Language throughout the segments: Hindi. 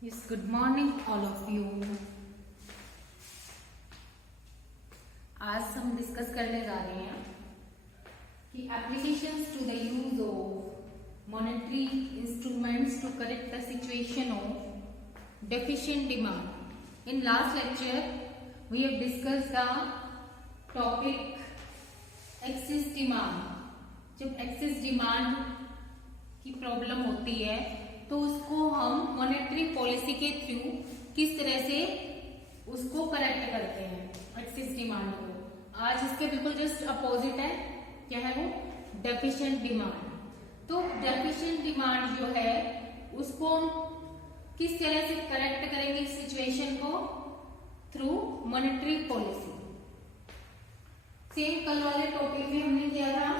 Yes, good morning all of you. आज हम डिस्कस करने जा रहे हैं कि applications to the use of monetary instruments to correct the situation of deficient demand. In last lecture we have discussed the topic excess demand. जब excess demand की प्रॉब्लम होती है तो उसको हम मॉनेटरी पॉलिसी के थ्रू किस तरह से उसको करेक्ट करते हैं एक्सेस डिमांड को. आज इसके बिल्कुल जस्ट अपोजिट है. क्या है वो? Deficient demand. तो डेफिशिएंट डिमांड जो है उसको किस तरह से करेक्ट करेंगे इस सिचुएशन को? Through monetary policy. सेम कल वाले टॉपिक में हमने किया था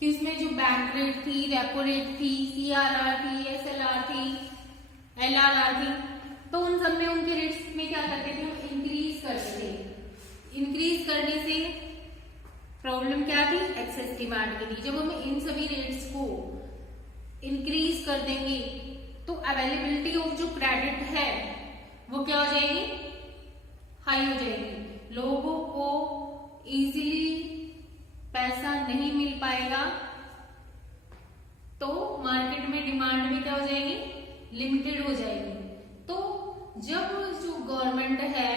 कि उसमें जो बैंक रेट थी, रेपो रेट थी, सीआरआर थी, एसएलआर थी, एलआरआर थी, तो उन सब में उनके रेट्स में क्या करते थे? हम इंक्रीज करते थे. इंक्रीज करने से प्रॉब्लम क्या थी? एक्सेस डिमांड की थी. जब हम इन सभी रेट्स को इंक्रीज कर देंगे तो अवेलेबिलिटी ऑफ जो क्रेडिट है वो क्या हो जाएगी? हाई हो जाएगी. लोगों को इजीली पैसा नहीं मिल पाएगा तो मार्केट में डिमांड भी क्या हो जाएगी? लिमिटेड हो जाएगी. तो जब जो गवर्नमेंट है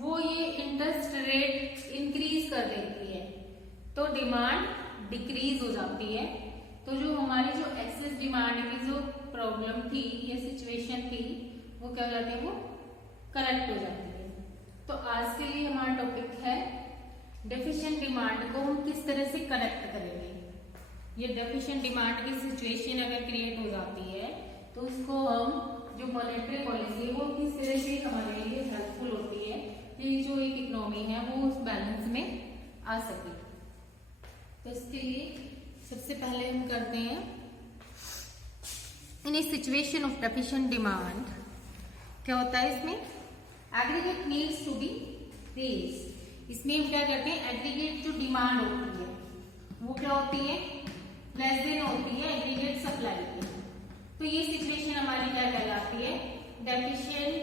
वो ये इंटरेस्ट रेट इंक्रीज कर देती है तो डिमांड डिक्रीज हो जाती है. तो जो हमारी जो एक्सेस डिमांड की जो प्रॉब्लम थी या सिचुएशन थी वो क्या हो जाती है? वो करेक्ट हो जाती है. तो आज के लिए हमारा टॉपिक है डेफिशिएंट डिमांड को हम किस तरह से करेक्ट करेंगे. ये डेफिशिएंट डिमांड की सिचुएशन अगर क्रिएट हो जाती है तो उसको हम जो मॉनेटरी पॉलिसी है वो किस तरह से हमारे लिए हेल्पफुल होती है कि जो एक इकोनॉमी है वो उस बैलेंस में आ सके. तो इसके लिए सबसे पहले हम करते हैं in a situation of deficient demand क्या होता है इसमें? Aggregate needs to be raised. इसमें हम क्या करते हैं? एग्रीगेट जो डिमांड होती है वो क्या होती है? लेस देन होती है एग्रीगेट सप्लाई की. तो ये सिचुएशन हमारी क्या कहलाती है? Deficient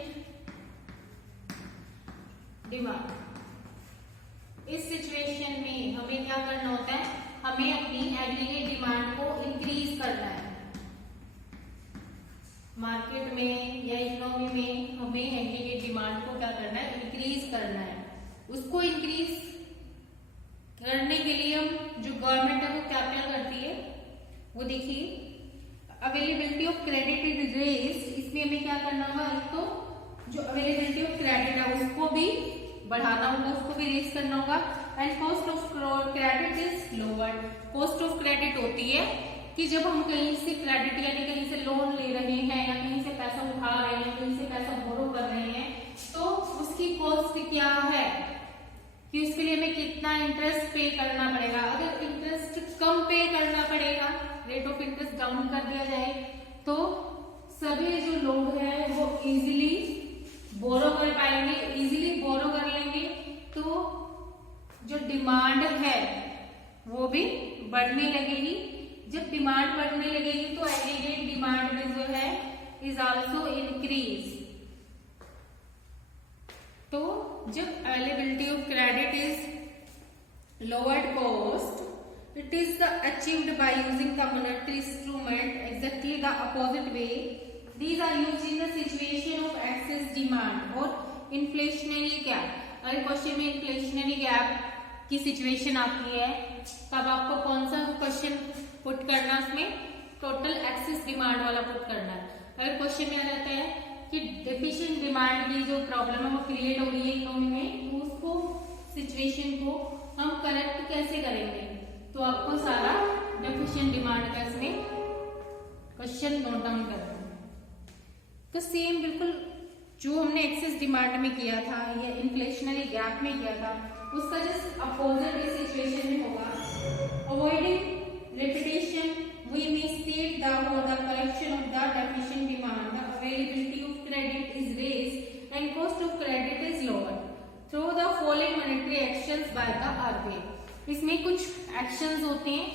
demand. इस सिचुएशन में हमें क्या करना होता है? हमें अपनी एग्रीगेट डिमांड को इंक्रीज करना है. मार्केट में या इकोनॉमी में हमें एग्रीगेट डिमांड को क्या करना है? इंक्रीज करना है. उसको इंक्रीज करने के लिए हम जो गवर्नमेंट है वो क्या क्या करती है वो देखिए. Availability of credit is raised. इसमें हमें क्या करना होगा? एक तो जो अवेलेबिलिटी ऑफ क्रेडिट है उसको भी बढ़ाना होगा, उसको भी रेज करना होगा. And cost of credit is lowered. Cost of credit होती है कि जब हम कहीं से क्रेडिट यानी कहीं से लोन ले रहे हैं या कहीं से पैसा उठा रहे हैं, कहीं से पैसा बोरो कर रहे हैं तो उसकी कॉस्ट क्या है कि उसके लिए हमें कितना इंटरेस्ट पे करना पड़ेगा. अगर इंटरेस्ट कम पे करना पड़ेगा, रेट ऑफ इंटरेस्ट डाउन कर दिया जाए तो सभी जो लोग हैं वो इजीली बोरो कर पाएंगे, इजीली बोरो कर लेंगे. तो जो डिमांड है वो भी बढ़ने लगेगी. जब डिमांड बढ़ने लगेगी तो एग्रीगेट डिमांड में जो है इज आल्सो इंक्रीज. तो जब availability of credit is lowered cost it is the achieved by using the monetary instrument exactly the opposite way. These are used in the situation of excess demand और इन्फ्लेशनरी गैप. अगर क्वेश्चन में इन्फ्लेशनरी गैप की सिचुएशन आती है तब आपको कौन सा क्वेश्चन पुट करना है? उसमें टोटल एक्सेस डिमांड वाला पुट करना है. अगर क्वेश्चन में आ जाता है कि डेफिशिएंट डिमांड की जो प्रॉब्लम है वो क्रिएट हो रही है इकोनॉमी में तो उसको सिचुएशन को हम करेक्ट कैसे करेंगे तो आपको सारा डेफिशिएंट डिमांड का इसमें क्वेश्चन नोट डाउन करना है. तो सेम बिल्कुल जो हमने एक्सेस डिमांड में किया था या इन्फ्लेशनरी गैप में किया था उसका जस्ट अपोजिट इस सिचुएशन में होगा. Avoiding repetition we may state that for the correction of the deficient demand the availability of credit is raised and cost of credit is lowered through the following monetary actions by the RBI. इसमें कुछ एक्शंस होते हैं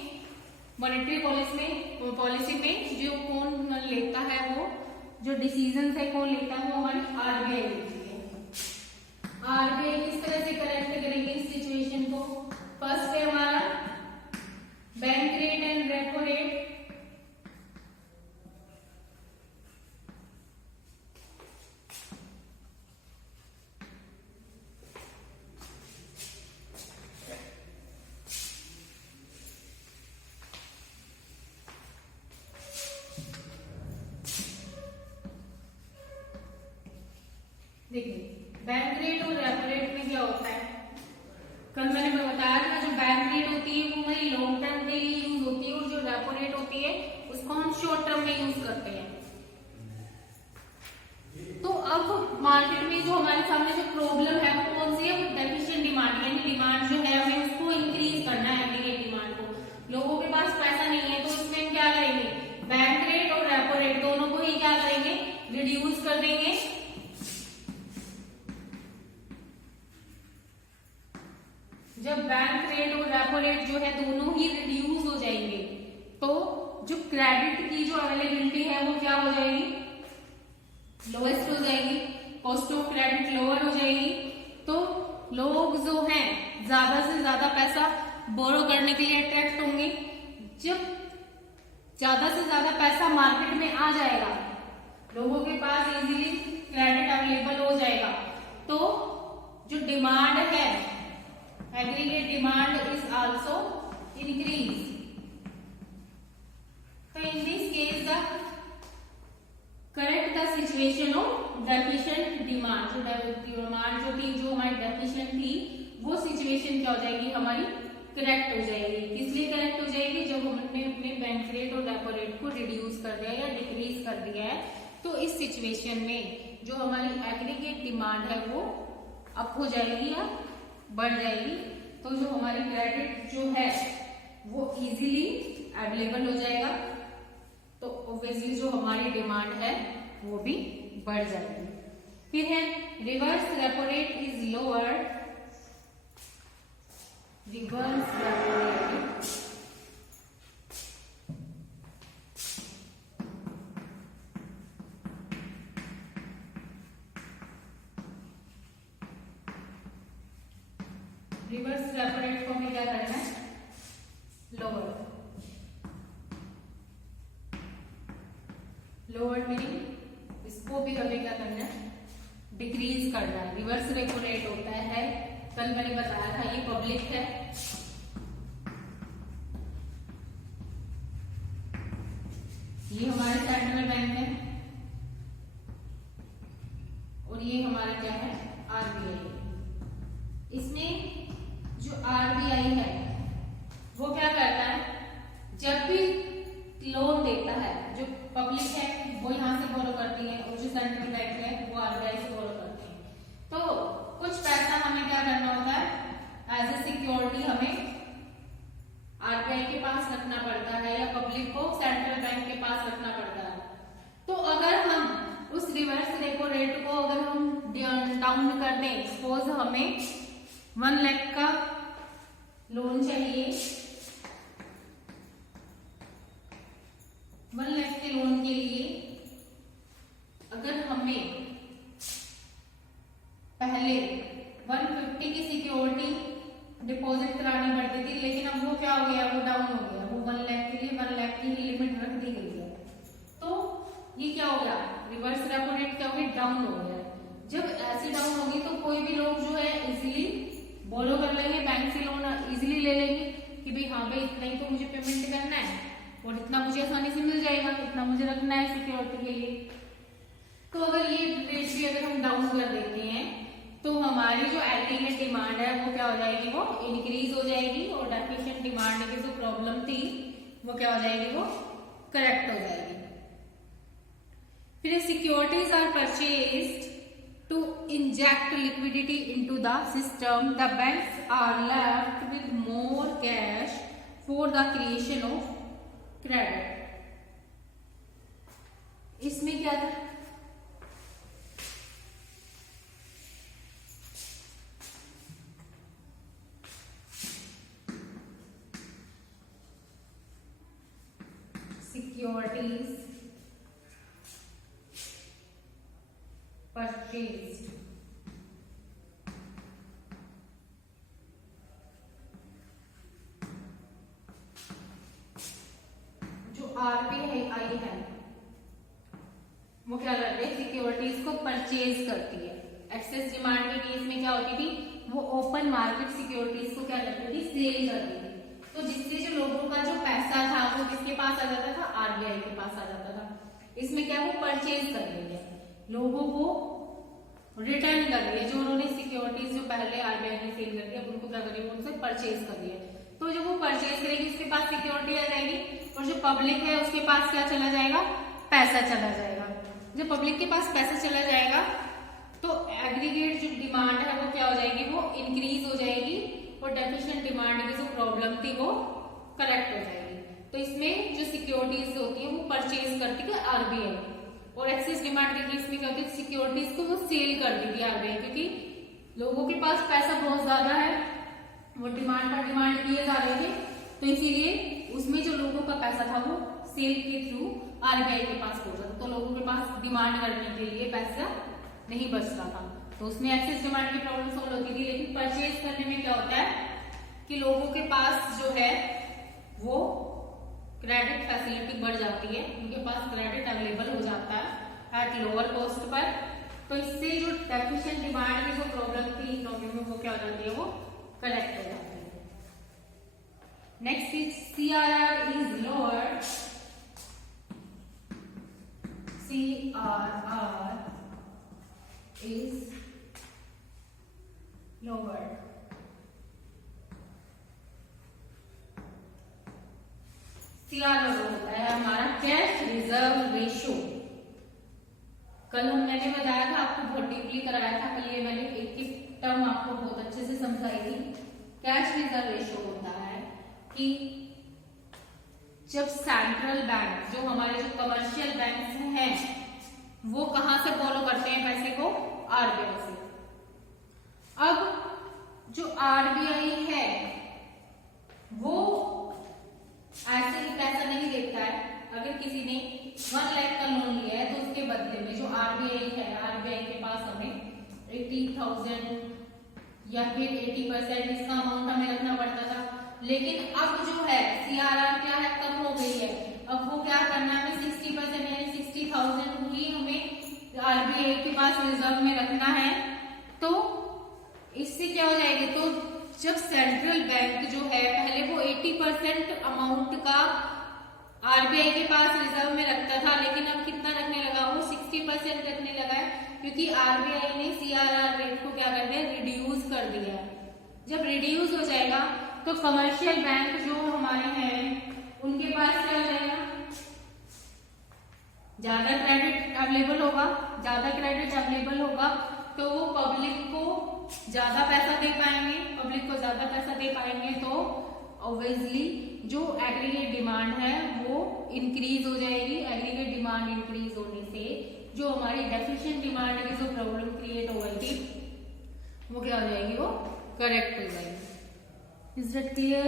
मॉनेटरी पॉलिसी में जो कौन लेता है जो डिसीजन है कौन लेता है, वो हमारी आरबीआई लेती है। आरबीआई किस तरह से करेक्ट करेंगे इस सिचुएशन को? फर्स्ट है हमारा bank rate and repo rate. देखिए बैंक रेट और रेपो रेट में क्या होता है, कल मैंने बताया था जो बैंक रेट होती है वो हमारी लॉन्ग टर्म के लिए यूज होती है और जो रेपो रेट होती है उसको हम शॉर्ट टर्म में यूज करते हैं। तो अब मार्केट में जो हमारे सामने जो प्रॉब्लम है वो कौन सी है? डेफिशिएंट डिमांड, यानी डिमांड जो है हमें उसको इंक्रीज करना है, एग्रीगेट डिमांड को। लोगों के पास पैसा नहीं है तो इसमें क्या करेंगे? बैंक रेट और रेपो रेट दोनों को ही क्या करेंगे? रिड्यूस कर देंगे। जब बैंक रेट और रेपो रेट जो है दोनों ही रिड्यूस हो जाएंगे तो जो क्रेडिट की जो अवेलेबिलिटी है वो क्या हो जाएगी? लोएस्ट हो जाएगी, कॉस्ट ऑफ क्रेडिट लोअर हो जाएगी। तो लोग जो हैं ज्यादा से ज्यादा पैसा बोरो करने के लिए अट्रैक्ट होंगे। जब ज्यादा से ज्यादा पैसा मार्केट में आ जाएगा, लोगों के पास इजीली क्रेडिट अवेलेबल हो जाएगा, तो जो डिमांड है aggregate demand is also increase. तो in this case the correct the situation of deficient demand, जो डिमांड जो थी, जो हमारी डेफिशिएंट थी, वो सिचुएशन क्या हो जाएगी? हमारी करेक्ट हो जाएगी। किस लिए करेक्ट हो जाएगी? जब हमने अपने बैंक रेट और रेपो रेट को रिड्यूस कर दिया या डिक्रीज कर दिया है, तो इस सिचुएशन में जो हमारी एग्रीगेट डिमांड है वो अप हो जाएगी या बढ़ जाएगी। तो जो हमारी क्रेडिट जो है वो इजीली अवेलेबल हो जाएगा, तो ऑब्वियसली जो हमारी डिमांड है वो भी बढ़ जाएगी। फिर है reverse repo rate is lower, reverse repo rate reverse repo rate को हमें क्या करना है? लोअर। लोअर मीनिंग इसको भी हमें क्या करना है? डिक्रीज करना है। रिवर्स रेपो रेट होता है, कल मैंने बताया था, ये पब्लिक है, ये हमारे सेंट्रल बैंक है और ये हमारा क्या है? आरबीआई। इसमें जो आरबीआई है वो क्या करता है? जब भी लोन देता है, जो पब्लिक है वो यहाँ से बोरो करती है और जो सेंट्रल बैंक है वो आरबीआई से बोरो करती है। तो कुछ पैसा हमें क्या करना होता है? एज ए सिक्योरिटी हमें आरबीआई के पास रखना पड़ता है या पब्लिक को सेंट्रल बैंक के पास रखना पड़ता है। तो अगर हम उस रिवर्स रेपो रेट को अगर हम डाउन कर दें, सपोज हमें 1 लाख का लोन चाहिए, 1 लाख के लोन के लिए अगर हमें पहले 150 की सिक्योरिटी डिपॉजिट करानी पड़ती थी, लेकिन अब वो क्या हो गया? वो डाउन हो गया। वो 1 लाख के लिए 1 लाख की ही लिमिट रख दी गई है। तो ये क्या हो गया? रिवर्स रेपो रेट क्या हो गया? डाउन हो गया। जब ऐसी डाउन होगी तो कोई भी लोग जो है इजीली बोरो कर लेंगे, बैंक से लोन इजीली ले लेंगे कि भाई हाँ भाई इतना ही तो मुझे पेमेंट करना है और इतना मुझे आसानी से मिल जाएगा, इतना मुझे रखना है सिक्योरिटी के लिए। तो अगर ये रेट भी अगर हम डाउन कर देते हैं तो हमारी जो एग्रीगेट डिमांड है वो क्या हो जाएगी? वो इंक्रीज हो जाएगी और डेफिशिएंट डिमांड की जो प्रॉब्लम थी वो क्या हो जाएगी? वो करेक्ट हो जाएगी। फिर securities are purchased to inject liquidity into the system, the banks are left with more cash for the creation of credit. इसमें क्या था? Securities purchased. जो आरबीआई है वो क्या करती है, सिक्योरिटीज को परचेज करती है। एक्सेस डिमांड के केस में क्या होती थी, वो ओपन मार्केट सिक्योरिटीज को क्या करती थी, सेल करती थी। तो जिससे जो लोगों का जो पैसा था वो किसके पास आ जाता था, आरबीआई के पास आ जाता था। इसमें क्या, वो परचेज कर रही है, लोगों को रिटर्न कर रही है। जो उन्होंने सिक्योरिटीज जो पहले आरबीआई ने सेल कर दिया उनको क्या करेगी, उनसे परचेज कर रही है। तो जब वो परचेज करेगी उसके पास सिक्योरिटी आ जाएगी, और जो पब्लिक है उसके पास क्या चला जाएगा, पैसा चला जाएगा। जब पब्लिक के पास पैसा चला जाएगा तो एग्रीगेट जो डिमांड है वो क्या हो जाएगी, वो इंक्रीज हो जाएगी, और डेफिशिएंट डिमांड की जो प्रॉब्लम थी वो करेक्ट हो जाएगी। तो इसमें जो सिक्योरिटीज होती है वो परचेज करती है आरबीआई, और एक्सेस डिमांड के केस में क्या होती है, सिक्योरिटीज को वो सेल कर दी थी आरबीआई, क्योंकि लोगों के पास पैसा बहुत ज्यादा है, वो डिमांड पर डिमांड किए जा रहे थे, तो इसीलिए उसमें जो लोगों का पैसा था वो सेल के थ्रू आरबीआई के पास पहुंचा था। तो लोगों के पास डिमांड करने के लिए पैसा नहीं बचता था, तो उसमें एक्सेस डिमांड की प्रॉब्लम सॉल्व होती थी। लेकिन परचेज करने में क्या होता है कि लोगों के पास जो है वो क्रेडिट फैसिलिटी बढ़ जाती है, उनके पास क्रेडिट अवेलेबल हो जाता है एट लोअर कॉस्ट पर। तो इससे जो डेफिशिएंट डिमांड की जो प्रॉब्लम थी इकोनॉमी में वो क्या हो जाती है, वो करेक्ट हो जाती है। Next is CRR is lower, CRR is lowered। CRR होता है हमारा कैश रिजर्व रेशियो। कल मैंने बताया था आपको, बहुत डीपली कराया था कल, ये मैंने एक टर्म आपको बहुत अच्छे से समझाई थी। कैश रिजर्व रेशियो होता है कि जब सेंट्रल बैंक, जो हमारे जो कमर्शियल बैंक हैं, वो कहां से फॉलो करते हैं पैसे को, आरबीआई से। अब जो आरबीआई है वो ऐसे ही पैसा नहीं देता है। अगर किसी ने 1 लाख का लोन लिया है तो उसके बदले में जो आरबीआई है, आरबीआई के पास हमें 80,000 या फिर 80% इसका अमाउंट हमें रखना पड़ता था। लेकिन अब जो है CRR क्या है, कम हो गई है। अब वो क्या करना है, 60% यानी 60,000 ही हमें आरबीआई के पास रिजर्व में रखना है। तो इससे क्या हो जाएगी, तो जब सेंट्रल बैंक जो है पहले वो 80% अमाउंट का आरबीआई के पास रिजर्व में रखता था, लेकिन अब कितना रखने लगा, वो 60% रखने लगा है, क्योंकि आरबीआई ने CRR रेट को क्या कर दिया, रिड्यूस कर दिया है। जब रिड्यूस हो जाएगा तो कमर्शियल बैंक जो हमारे हैं उनके पास क्या हो जाएगा, ज्यादा क्रेडिट अवेलेबल होगा। ज्यादा क्रेडिट अवेलेबल होगा तो वो पब्लिक को ज्यादा पैसा दे पाएंगे, पब्लिक को ज्यादा पैसा दे पाएंगे, तो ऑब्वियसली जो एग्रीगेट डिमांड है वो इंक्रीज हो जाएगी। एग्रीगेट डिमांड इंक्रीज होने से जो हमारी डेफिशिएंट डिमांड की जो प्रॉब्लम क्रिएट हो गई थी वो क्या हो जाएगी, वो करेक्ट हो जाएगी। Is that clear?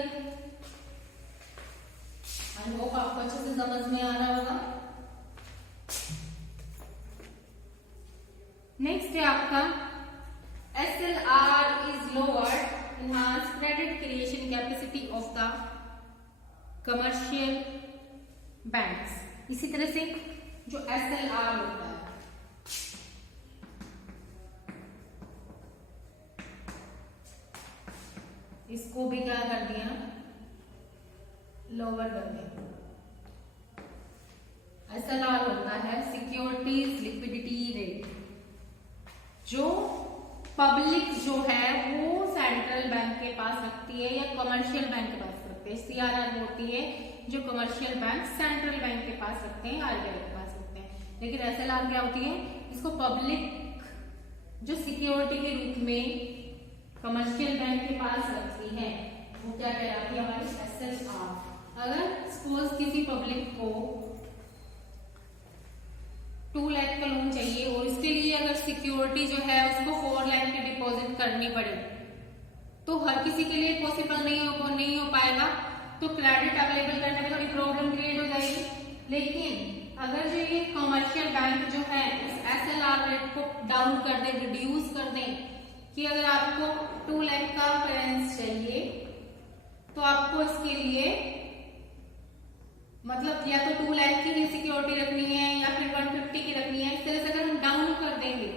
I hope आपको अच्छे से समझ में आ रहा होगा। नेक्स्ट है आपका SLR is lowered, enhanced credit creation capacity of the commercial banks। इसी तरह से जो SLR होता है, इसको भी क्या कर दिया, लोअर कर दिया। SLR होता है सिक्योरिटीज लिक्विडिटी रेट। जो पब्लिक जो है वो सेंट्रल बैंक के पास रखती है या कमर्शियल बैंक के पास रखते हैं। CRR होती है जो कमर्शियल बैंक सेंट्रल बैंक के पास रखते हैं, आरबीआई के पास रखते हैं। लेकिन SLR क्या होती है, इसको पब्लिक जो सिक्योरिटी के रूप में कमर्शियल बैंक के पास रखती है वो क्या कहलाती है, हमारी SLR। अगर सपोज किसी पब्लिक को 2 लाख का लोन चाहिए और इसके लिए अगर सिक्योरिटी जो है उसको 4 लाख की डिपॉजिट करनी पड़े, तो हर किसी के लिए पॉसिबल नहीं हो पाएगा, तो क्रेडिट अवेलेबल करने में थोड़ी प्रॉब्लम क्रिएट हो जाएगी। लेकिन अगर जो ये कमर्शियल बैंक जो है इस SLR रेट को डाउन कर दें, रिड्यूस कर दें कि अगर आपको 2 लाख का फाइनेंस चाहिए तो आपको इसके लिए मतलब या तो 2 लाख की सिक्योरिटी रखनी है या फिर 150 की रखनी है। इस तरह से अगर हम डाउन कर देंगे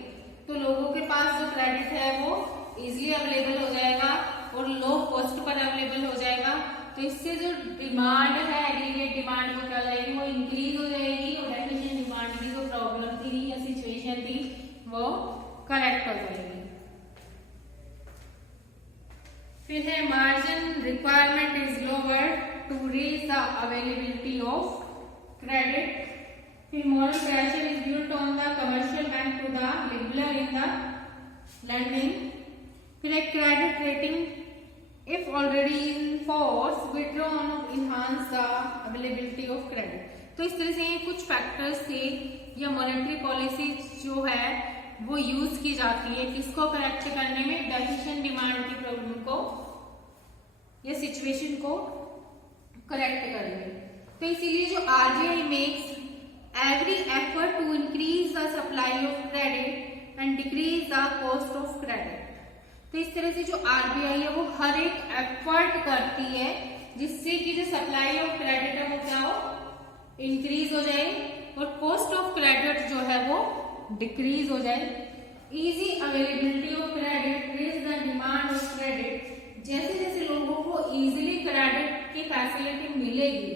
तो लोगों के पास जो क्रेडिट है वो इजिली अवेलेबल हो जाएगा और लो कॉस्ट पर अवेलेबल हो जाएगा। तो इससे जो डिमांड है, एग्रीगेट डिमांड वो क्या हो जाएगी, वो इंक्रीज हो जाएगी और डेफिशिएंट डिमांड की जो प्रॉब्लम थी या सिचुएशन थी वो करेक्ट हो जाएगी। फिर है margin requirement is lower to reach the availability of credit. फिर moral pressure is built on the commercial bank to the liberal in the lending. फिर एक credit rating if already in force withdrawn enhance the availability of credit. तो इस तरह से कुछ फैक्टर्स थे या मॉनेटरी पॉलिसी जो है वो यूज की जाती है किसको करेक्ट करने में, डेफिशिएंट डिमांड की प्रॉब्लम को या सिचुएशन को करेक्ट करने में। तो इसीलिए जो RBI makes every effort to increase the supply of credit and decrease the cost of credit. तो इस तरह से जो आरबीआई है वो हर एक एफर्ट करती है जिससे कि जो सप्लाई ऑफ क्रेडिट है वो क्या हो, इंक्रीज हो जाए और कॉस्ट ऑफ क्रेडिट जो है वो डिक्रीज हो जाए। Easy availability of credit raise the demand of credit. जैसे जैसे लोगों को इजीली क्रेडिट की फैसिलिटी मिलेगी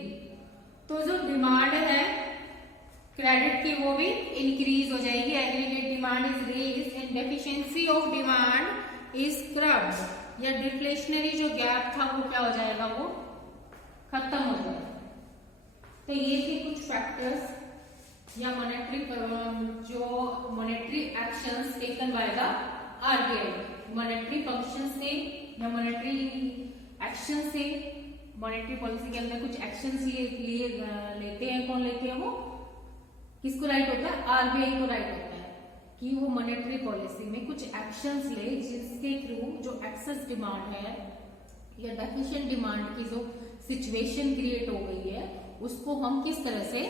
तो जो डिमांड है क्रेडिट की वो भी इंक्रीज हो जाएगी। Aggregate demand is raise and deficiency of demand is curbed, या डिफ्लेशनरी जो गैप था वो क्या हो जाएगा, वो खत्म हो जाएगा। तो ये थे कुछ फैक्टर्स या monetary actions taken by the RBI. Monetary function से या मॉनेटरी एक्शन से मॉनेटरी पॉलिसी के अंदर कुछ एक्शंस लेते हैं। कौन लेते हैं, वो किसको राइट होता है, आरबीआई को राइट होता है कि वो मॉनेटरी पॉलिसी में कुछ एक्शंस ले जिसके थ्रू जो एक्सेस डिमांड है या डेफिशिएंट डिमांड की जो सिचुएशन क्रिएट हो गई है उसको हम किस तरह से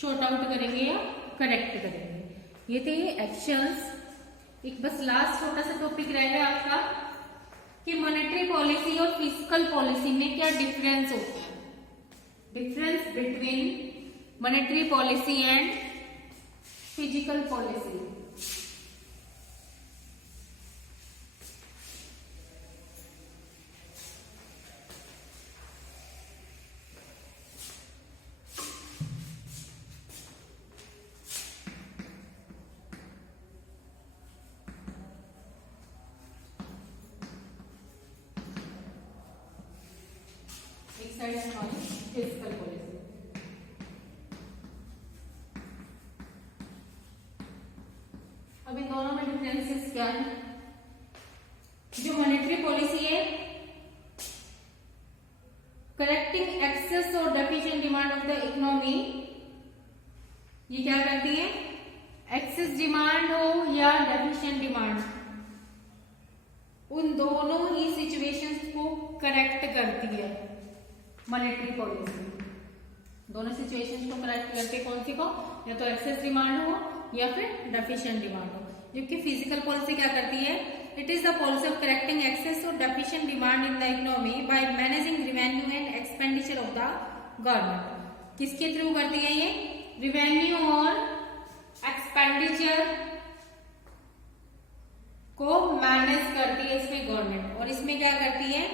शॉर्ट आउट करेंगे या करेक्ट करेंगे। ये थे ये एक्शंस। एक बस लास्ट छोटा सा टॉपिक रहेगा आपका कि मॉनेटरी पॉलिसी और फिस्कल पॉलिसी में क्या डिफरेंस होता है, difference between monetary policy and physical policy. एक साइड है हमारी फिजिकल पॉलिसी। अब इन दोनों में डिफरेंसेस क्या है। जो मॉनेटरी पॉलिसी है करेक्टिंग एक्सेस और deficient demand of the economy, ये क्या करती है, एक्सेस डिमांड हो या डेफिशिएंट डिमांड, उन दोनों ही सिचुएशंस को करेक्ट करती है मॉनेटरी पॉलिसी। दोनों सिचुएशंस को करेक्ट करती है, कौन सी को, या तो एक्सेस डिमांड हो या फिर डेफिशिएंट डिमांड हो। जबकि फिजिकल पॉलिसी क्या करती है, it is the policy of correcting excess और deficient demand in the economy by managing revenue and expenditure of the government. किसके थ्रू करती है ये, रेवेन्यू और एक्सपेंडिचर को मैनेज करती है इसमें गवर्नमेंट। और इसमें क्या करती है,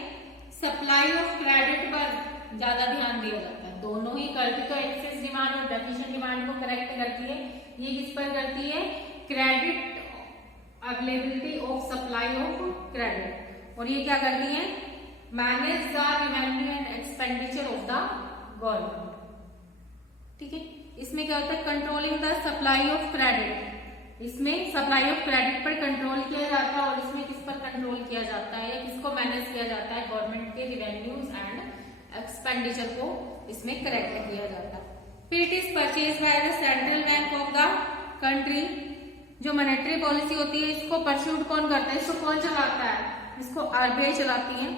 सप्लाई ऑफ क्रेडिट पर ज्यादा ध्यान दिया जाता है। दोनों ही करती, तो एक्सेस डिमांड और डेफिशिएंट डिमांड को करेक्ट करती है। ये किस पर करती है, credit availability of supply of credit. और ये क्या करती है, manage the revenue and expenditure of the government. ठीक है, इसमें क्या होता है, controlling the supply of credit. इसमें सप्लाई ऑफ क्रेडिट पर कंट्रोल किया जाता है और इसमें किस पर कंट्रोल किया जाता है या किसको मैनेज किया जाता है, गवर्नमेंट के रेवेन्यूज एंड एक्सपेंडिचर को इसमें करेक्ट किया जाता है। फिर it is purchase by the central bank of the country. जो मॉनेटरी पॉलिसी होती है इसको परस्यूड कौन करता है, इसको कौन चलाता है, इसको आरबीआई चलाती है।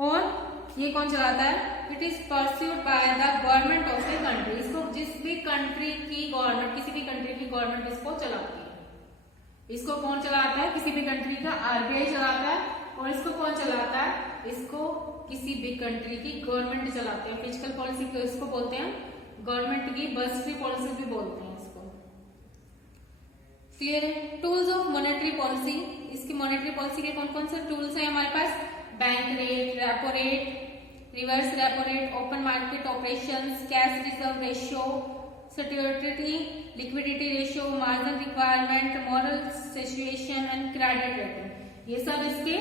और ये कौन चलाता है, it is pursued by the government of the country. इसको जिस भी कंट्री की गवर्नमेंट, किसी भी कंट्री की गवर्नमेंट इसको चलाती है। इसको कौन चलाता है? किसी भी कंट्री का आरबीआई चलाता है। और इसको कौन चलाता है? इसको किसी भी कंट्री की गवर्नमेंट चलाते हैं। फिजिकल पॉलिसी को इसको बोलते हैं गवर्नमेंट की बजटरी पॉलिसी भी बोलते हैं इसको। क्लियर है? टूल्स ऑफ मॉनेटरी पॉलिसी, इसकी मॉनेटरी पॉलिसी के कौन कौन से टूल्स हैं हमारे पास? Bank rate, repo rate, reverse repo rate, open market operations, cash reserve ratio, security liquidity ratio, margin requirement, moral situation and credit rating, ये सब इसके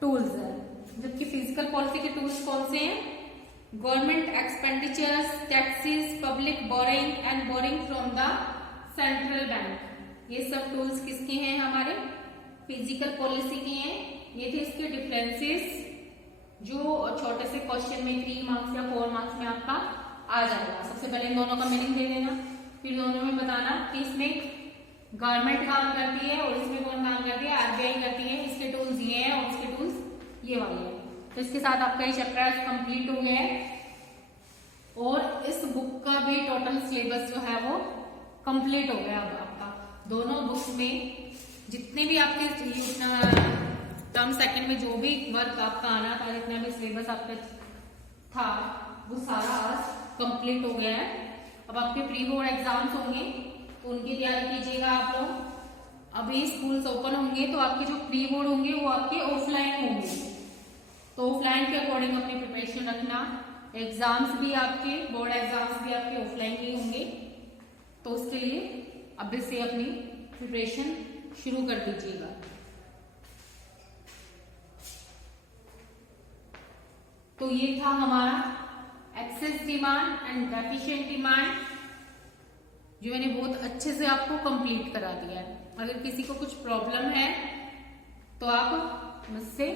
टूल्स हैं। जबकि फिजिकल पॉलिसी के टूल्स कौन से हैं? Government expenditures, taxes, public boring and boring from the central bank, ये सब टूल्स किसके हैं? हमारे फिजिकल पॉलिसी के हैं। ये थे इसके डिफरेंसेस जो छोटे से क्वेश्चन में 3 मार्क्स या 4 मार्क्स में आपका आ जाएगा। सबसे पहले इन दोनों का मीनिंग दे देना, फिर दोनों में बताना कि इसमें गवर्नमेंट काम करती है और इसमें कौन काम करती है? आरबीआई करती है। इसके टूल्स ये हैं और इसके टूल्स ये वाले हैं। तो इसके साथ आपका ये चैप्टर कंप्लीट हो गया है और इस बुक का भी टोटल सिलेबस जो है वो कंप्लीट हो गया। अब आपका दोनों बुक्स में जितने भी आपके टर्म सेकंड में जो भी वर्क आपका आना था, जितना भी सिलेबस आपका था, वो सारा आज कंप्लीट हो गया है। अब आपके प्री बोर्ड एग्जाम्स होंगे तो उनकी तैयारी कीजिएगा आप लोग। अभी स्कूल्स ओपन होंगे तो आपके जो प्री बोर्ड होंगे वो आपके ऑफलाइन होंगे, तो ऑफलाइन के अकॉर्डिंग अपनी प्रिपरेशन रखना। एग्जाम्स भी आपके बोर्ड एग्जाम्स भी आपके ऑफलाइन ही होंगे, तो उसके लिए अभी से अपनी प्रिपरेशन शुरू कर दीजिएगा। तो ये था हमारा excess demand and deficient demand, जो मैंने बहुत अच्छे से आपको कंप्लीट करा दिया है। अगर किसी को कुछ प्रॉब्लम है तो आप मुझसे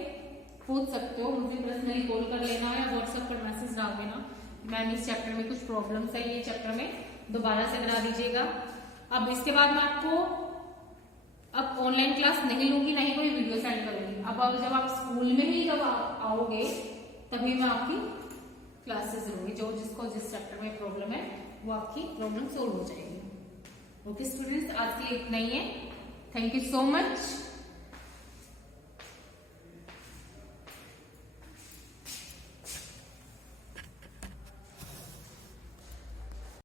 पूछ सकते हो, मुझे पर्सनली कॉल कर लेना या व्हाट्सएप पर मैसेज डाल देना, मैम इस चैप्टर में कुछ प्रॉब्लम्स है, ये चैप्टर में दोबारा से करा दीजिएगा। अब इसके बाद मैं आपको अब ऑनलाइन क्लास नहीं लूंगी, नहीं कोई वीडियो सेंड करूंगी। अब जब आप स्कूल में ही जब आओगे तभी मैं आपकी क्लासेस लूंगी। जो जिसको जिस चैप्टर में प्रॉब्लम है वो आपकी प्रॉब्लम सोल्व हो जाएगी। ओके स्टूडेंट्स, आज के लिए इतना ही है। Thank you so much.